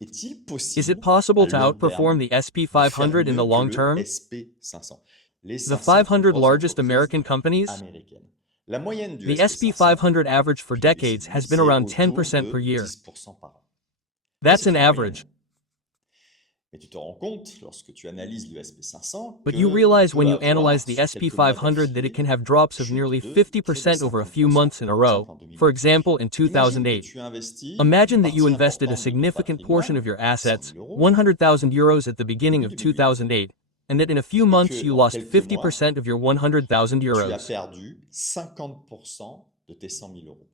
Est-il Is it possible, à possible to long terme, outperform the SP de faire 500 in mieux the que long le term? SP 500? Les The 500 plus 500 grosses largest entreprises American companies? américaines. La moyenne du The SP SP 500, 500 average for je l'ai decades dessiné, has been c'est around autour 10% per de year. 10% par an. Ça, That's c'est an une moyenne. average. Mais tu te rends compte, lorsque tu analyses le SP 500, But you qu'il realize peut when you analyze avoir, the sur SP quelques mois 500 that it d'affilée, can have une drops of chute nearly de près de 50% over a few 50%, months in par a row. exemple en 2008. For example, in Imagine que 2008. tu investis une Imagine that you partie invested a importante de ton significant portion patrimoine, of your 100 assets, 000 euros, 100,000 euros at the au beginning début of 2008, 2008, and that in a few et months que you en lost quelques mois, 50% of your 100,000 tu as euros. perdu 50% de tes 100 000 euros.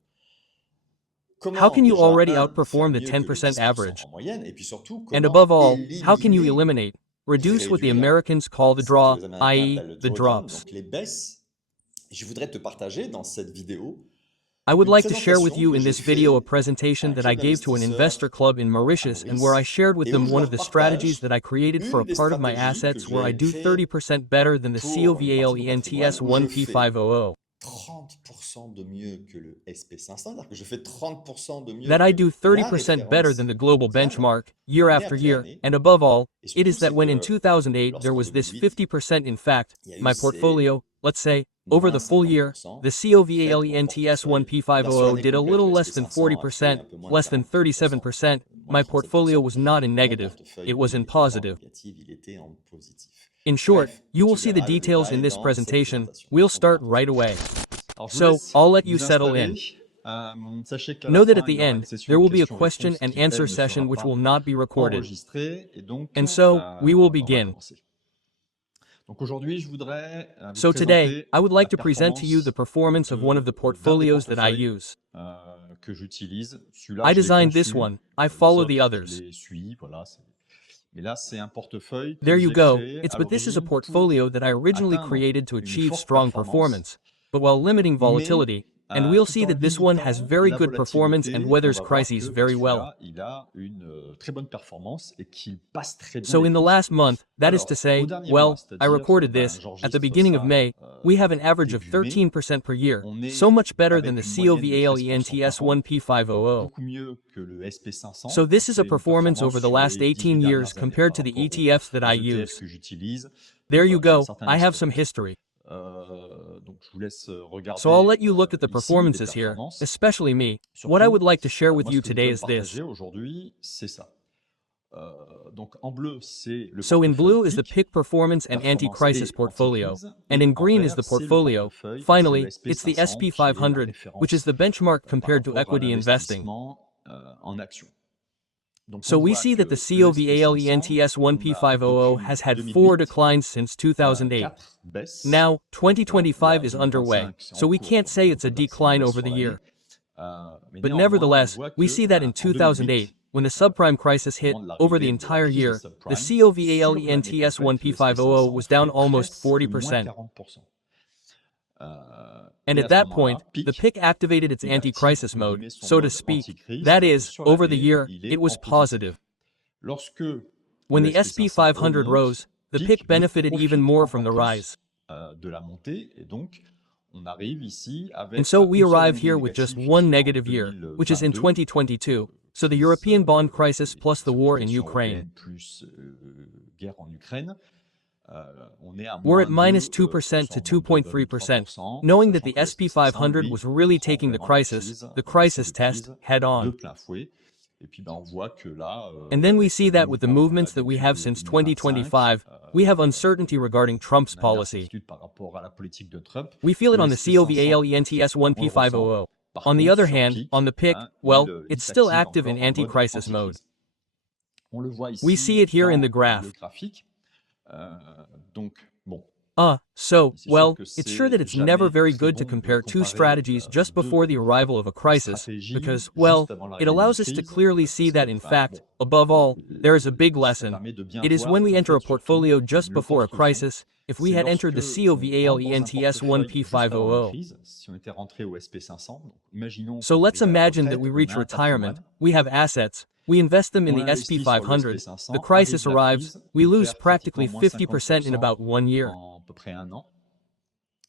How Comment can you déjà, already faire outperform the mieux que le 10% 10% average? en moyenne, et puis surtout, And above comment all, how can you éliminer, eliminate, reduce what the réduire Americans call the ce que draw, les Américains i.e., appellent le the drawdown, drops? donc les baisses. Je voudrais te partager dans cette vidéo I would une like to share with présentation you que in j'ai this video a faite à presentation un that I club gave to an d'investisseurs investor club in à Mauritius and where I Maurice shared with et où them je one of leur the strategies partage that I created for une a des part of my stratégies que assets where I j'ai do créées 30% better than the pour une partie de mon patrimoine COVALENTS où je fais 1P500. 30% de mieux que le SP 500, c'est-à-dire que je fais 30% de mieux That I que do la 30% better than référence the global mondiale, benchmark, year année after après year, année. and above all, Et it surtout, is that c'est when in que 2008 there lorsqu'en was this 2008, 50% in fact, il y a eu my ces portfolio, let's say, over moins the full year, 50%, the en fait, mon COVALENTS portefeuille, c'est-à-dire sur 1P500 l'année did a complète, little le less than SP 500 a fait 40%, un peu moins de less than 40%, 37%, moins my de portfolio 37%, was not in mon negative, portefeuille, it was lui, in n'était pas en positive. négatif, il était en positif. In short, Bref, you will tu see the verras le details in détail this dans cette presentation. présentation. We'll On start démarre tout de right suite. away. Alors, je vous So, laisse I'll let you vous settle in. installer. Sachez qu'à la Know that fin, at il the y aura une end, session there will be a question questions-réponses and qui, elle, answer ne sera session which pas will not be recorded. enregistrée. Et donc, And so, we will on va begin. commencer. Donc aujourd'hui, je voudrais vous So today, présenter I would la like to present to you the performance of one of the d'un des portfolios that I portefeuilles use. que j'utilise. Celui-là, I je l'ai designed this conçu. one, I Les follow the autres, je others. les suis. Voilà. Mais là, c'est un portefeuille que There you j'ai go, créé it's à but this is a l'origine pour portfolio that I originally atteindre created to une achieve forte strong performance, performance, but while limiting mais volatility, and we'll tout see en that this one has limitant very la good performance and volatilité. Et on weathers va voir crises que very well. celui-là, il a une très bonne performance et qu'il passe très bien So les in the crises. last month, that is to Alors, au say, dernier well, mois, I c'est-à-dire, recorded this, at the j'enregistre beginning of ça May, we have an average of début mai, 13% per year, on so est much better than the avec une moyenne de 13% COVALENTS par an, 1P500. beaucoup mieux que le SP 500. So this is a C'est une performance over performance the sur last les 18 18 years dernières années compared par to the rapport ETFs that I aux ETF use. que j'utilise. There you Voilà, j'ai un go, certain I have some historique. history. Donc je vous laisse regarder So I'll let you look at the ici les performances here, performances. especially me. What I Surtout, would like to share with moi, you ce que je today dois is me this. partager aujourd'hui, c'est ça. Donc en bleu, c'est le So in portefeuille blue is the PEAC, PEAC performance and performance anti-crisis et portfolio, anti-crise, and et in en green is vert, the c'est le portfolio. portefeuille, c'est le Finally, it's the SP 500 qui est la SP500, which is référence the benchmark par compared to rapport à equity investing. l'investissement en action. Donc So on we voit see that the que le SP 500, COVALENTS on a 1P500 has depuis had 4 2008 declines since 2008. 4 baisses. Now, Voilà, il y 2025 a is underway, 2025 en so we cours, can't donc say on it's a peut dire que c'est une decline baisse over sur the l'année. year. Mais But néanmoins, on nevertheless, voit we que see that in en 2008, 2008, when the subprime crisis hit, moment de over the l'arrivée de la entire crise de year, the subprime, sur l'année COVALENTS complète, le 1P500 was down SP 500 fait almost presque moins 40%. 40%. And Et at à ce that point, moment-là, the PEAC, PIC activated its il active anti-crisis entre mode, guillemets son so to mode speak. anti-crise, That c'est-à-dire que is, sur over the l'année, year, il est it was en positif. positive. Lorsque When le the SP SP 500 500 remonte, rose, the PEAC, PIC lui, benefited even profite more from encore the plus rise. de la montée, et donc on arrive ici avec And so we une seule arrive année here with just négative one qui est en negative year, which is in 2022, 2022, so the crise European bond crisis plus the war in question Ukraine. européenne plus guerre en Ukraine. On est à We're at moins minus 2% to 2.3%, knowing that the SP 500 was really taking the crisis test, head de on. plein fouet. Et puis on voit que là, And then we avec see le that with the mouvement qu'on a movements that we depuis have since 2025, 2025, we have uncertainty regarding Trump's on a une policy. incertitude par rapport à la politique de Trump. We feel it Le on the SP 500, COVALENTS on le ressent. 1P500. Par On the contre, other sur hand, PEAC, on the PIC, hein, well, il it's still s'active active in encore en mode anti-crisis mode. anti-crise. On le voit We ici see it here in the dans graph. le graphique. Donc, bon, So, c'est sûr well, que it's sure that c'est it's never jamais very très good to bon de compare two comparer strategies just before the arrival of a crisis, stratégie because, juste well, avant it l'arrivée d'une allows us to crise, clearly see parce that, que, in enfin, fact, bon, above all, there is a big ça lesson. permet de bien It is voir when we qu'en enter a fait, portfolio surtout, just le before a portefeuille, crisis, if we c'est had entered the lorsque on rentre dans un COVALENTS portefeuille juste avant une 1P500. crise, si on était rentré au SP 500, donc imaginons So qu'on let's arrive à la imagine that retraite, we on reach a un retirement, patrimoine, we have assets, we invest them in on the investit sur le SP500, SP 500, the crisis arrive la arrives, crise, we on lose perd practically pratiquement moins 50% in 50% about 1 year. en à peu près un an.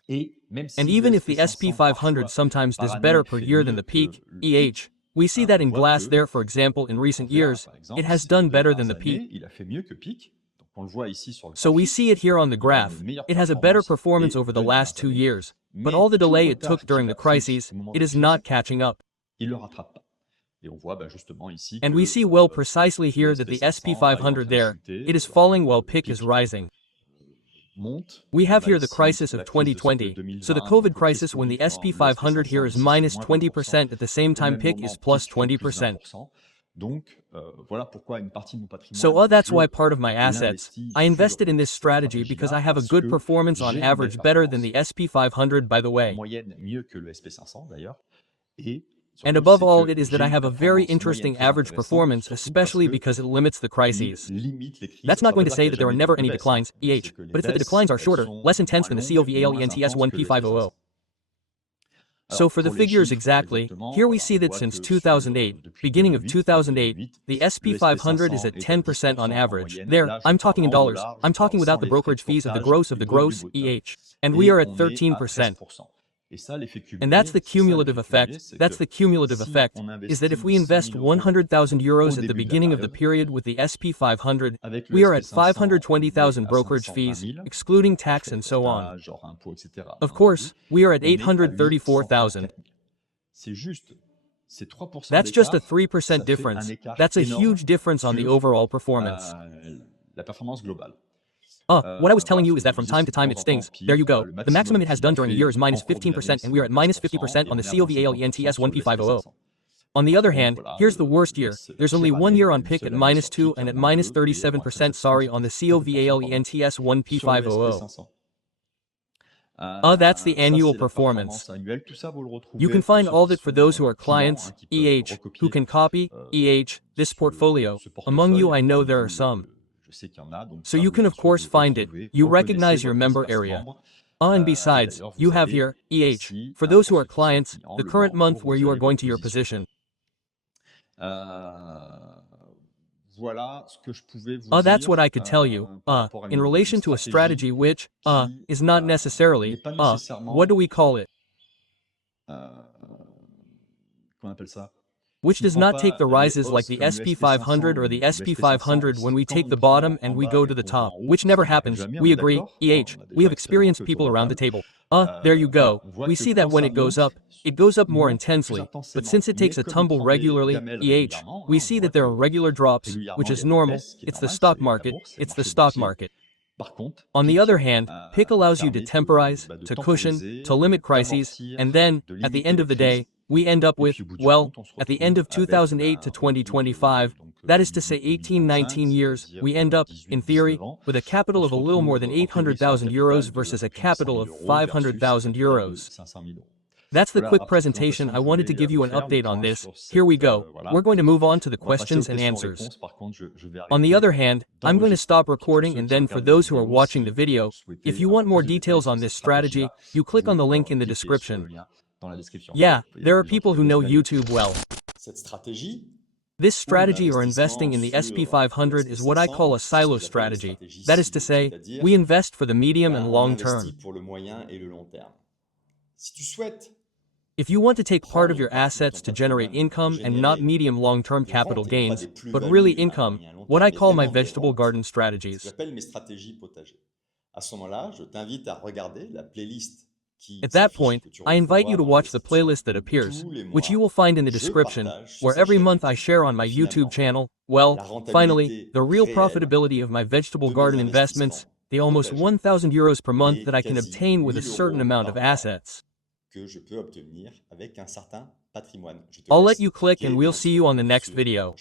Et même And si le even if the SP 500 SP500 parfois sometimes par does année better per fait year than mieux the que PEAC, le EH, PEAC, We see that in glass there, for example, in recent years, it has done better than the PEAC. Il a fait mieux que PEAC. Donc on le voit ici sur le So we graphique. see it here on the graph. It has a better performance over the last 2 years. But all the delay it took during the crises, it is not catching up. Il le rattrape pas. Et on voit justement ici And que, we see well precisely here that the SP500 there, it is falling while PEAC is rising. monte. We have here the crisis of 2020, so the COVID crisis when the SP500 here is minus 20%, at the same time PEAC is plus 20%. Donc, voilà pourquoi une partie de mon patrimoine. So that's why part of my assets, I invested in this strategy because I have a good performance on average, better than the SP500 by the En way. moyenne mieux que le SP500 d'ailleurs. Et And above all, it is that I have a very interesting average performance, especially because it limits the crises. That's not going to say that there are never any declines, EH, but it's that the declines are shorter, less intense than the COVALENTS1P50. So for the figures exactly, here we see that since 2008, beginning of 2008, the SP500 is at 10% on average. There, I'm talking in dollars. I'm talking without the brokerage fees of the gross, EH. And we are at 13%. And that's the cumulative effect. That's the cumulative effect, is that if we invest 100,000 euros at the beginning of the period with the SP500, we are at 520,000 brokerage fees, excluding tax and so on. Of course, we are at 834,000. That's just a 3% difference. That's a huge difference on the overall performance. What I was telling you is that from time to time it stings. There you go. The maximum it has done during a year is minus 15%, and we are at minus 50% on the COVALENTS1P50. On the other hand, here's the worst year. There's only 1 year on PEAC at minus 2 and at minus 37%, sorry, on the COVALENTS1P50. That's the annual performance. You can find all that for those who are clients, EH, who can copy, EH, this portfolio. Among you I know there are some. So you can of course find it. You recognize your member area. And besides, you have here, EH, for those who are clients, the current month where you are going to your position. That's what I could tell you, in relation to a strategy which, is not necessarily, what do we call it? Which does not take the rises like the SP500 or the SP500 when we take the bottom and we go to the top, which never happens. We agree, EH, we have experienced people around the table. There you go. We see that when it goes up more intensely, but since it takes a tumble regularly, EH, we see that there are regular drops, which is normal. It's the stock market, it's the stock market. On the other hand, PEAC allows you to temporize, to cushion, to limit crises, and then, at the end of the day, we end up with, well, at the end of 2008 to 2025, that is to say 18-19 years, we end up, in theory, with a capital of a little more than 800,000 euros versus a capital of 500,000 euros. That's the quick presentation. I wanted to give you an update on this. Here we go. We're going to move on to the questions and answers. On the other hand, I'm going to stop recording, and then for those who are watching the video, if you want more details on this strategy, you click on the link in the description. Yeah, there are people who know YouTube well. This strategy or investing in the SP500 is what I call a silo strategy. That is to say, we invest for the medium and long term. If you want to take part of your assets to generate income and not medium long-term capital gains, but really income, what I call my vegetable garden strategies. At that point, I invite you to watch the playlist that appears, which you will find in the description, where every month I share on my YouTube channel, well, finally, the real profitability of my vegetable garden investments, the almost 1,000 euros per month that I can obtain with a certain amount of assets. I'll let you click and we'll see you on the next video.